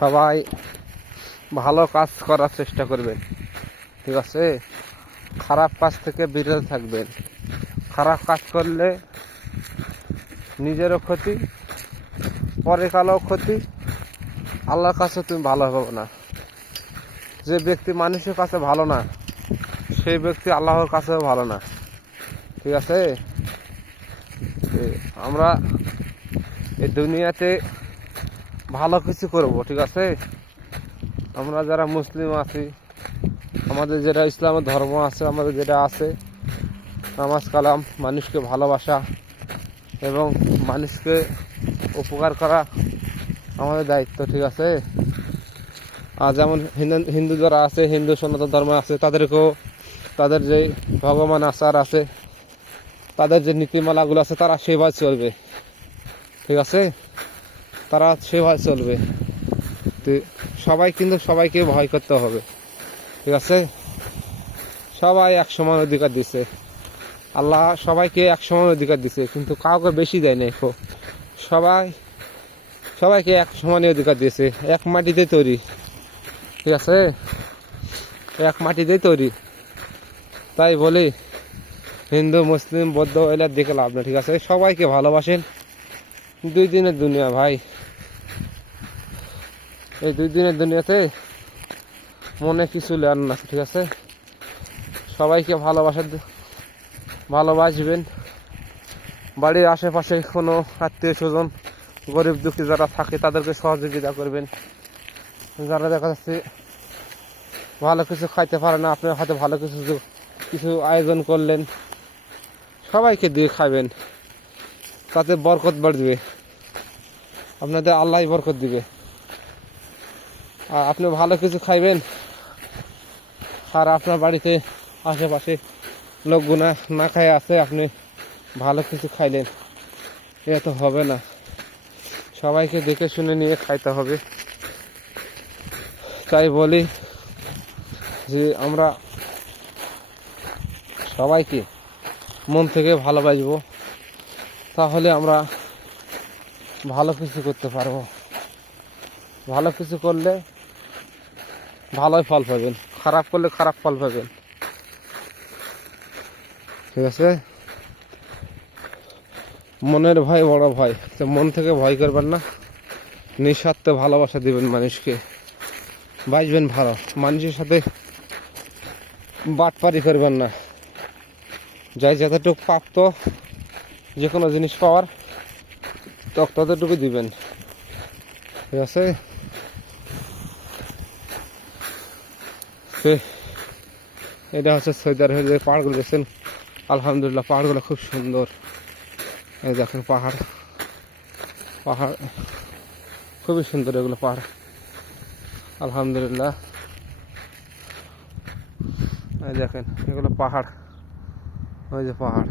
সবাই ভালো কাজ করার চেষ্টা করবেন, ঠিক আছে? খারাপ কাজ থেকে বিরত থাকবেন। খারাপ কাজ করলে নিজেরও ক্ষতি, পরে কালেও ক্ষতি, আল্লাহর কাছে তুমি ভালো হবে না। যে ব্যক্তি মানুষের কাছে ভালো না, সেই ব্যক্তি আল্লাহর কাছেও ভালো না, ঠিক আছে? আমরা এই দুনিয়াতে ভালো কিছু করব, ঠিক আছে? আমরা যারা মুসলিম আছি, আমাদের যেটা ইসলামের ধর্ম আছে, আমাদের যেটা আছে নামাজ কালাম, মানুষকে ভালোবাসা এবং মানুষকে উপকার করা আমাদের দায়িত্ব, ঠিক আছে? আর যেমন হিন্দু যারা আছে, হিন্দু সনাতন ধর্ম আছে, তাদেরকেও তাদের যে ভগবান আচার আছে, তাদের যে নীতিমালাগুলো আছে, তারা সেভাবে চলবে, ঠিক আছে? তারা সেভাবে চলবে। তো সবাই কিন্তু সবাইকে ভয় করতে হবে, ঠিক আছে? সবাই এক সমান অধিকার দিছে, আল্লাহ সবাইকে এক সমান অধিকার দিছে, কিন্তু কাউকে বেশি দেয় না। সবাইকে এক সমানই অধিকার দিয়েছে, এক মাটিতে তৈরি, ঠিক আছে? এক মাটিতেই তৈরি। তাই বলি হিন্দু মুসলিম বৌদ্ধ এলার দিকে লাভ না, ঠিক আছে? সবাইকে ভালোবাসেন। 2 দিনের দুনিয়া ভাই, এই 2 দিনের দুনিয়াতে মনে কিছু লেন না, ঠিক আছে? সবাইকে ভালোবাসবেন। বাড়ির আশেপাশে কোনো আত্মীয় স্বজন গরিব দুঃখী যারা থাকে তাদেরকে সহযোগিতা করবেন। যারা দেখা যাচ্ছে ভালো কিছু খাইতে পারে না, আপনি হয়তো ভালো কিছু আয়োজন করলেন, সবাইকে দিয়ে খাবেন, তাতে বরকত বাড়বে, আপনাদের আল্লাহ বরকত দিবে। আর আপনি ভালো কিছু খাইবেন, আর আপনার বাড়িতে আশেপাশে লোকগুনা না খায় আছে, আপনি ভালো কিছু খাইলেন, এটা তো হবে না। সবাইকে দেখে শুনে নিয়ে খাইতে হবে। তাই বলি যে আমরা সবাইকে মন থেকে ভালোবাসবো, তাহলে আমরা ভালো কিছু করতে পারবো। ভালো কিছু করলে ভালোই ফল পাবেন, খারাপ করলে খারাপ ফল পাবেন, ঠিক আছে? মনের ভয় বড় ভয়, তো মন থেকে ভয় করবেন না, নিঃস্বার্থ ভালোবাসা দিবেন মানুষকে, বাঁচবেন ভালো। মানুষের সাথে বাটপারি করবেন না, যাই যতটুকু প্রাপ্ত যে কোনো জিনিস পাওয়ার ততটুকু দিবেন, ঠিক আছে? এটা হচ্ছে সৌদি আরবের যে পাহাড়গুলো দেখছেন, আলহামদুলিল্লাহ পাহাড়গুলো খুব সুন্দর। এই দেখেন পাহাড় খুবই সুন্দর, এগুলো পাহাড় আলহামদুলিল্লাহ। এই দেখেন এগুলো পাহাড়, ওই যে পাহাড়।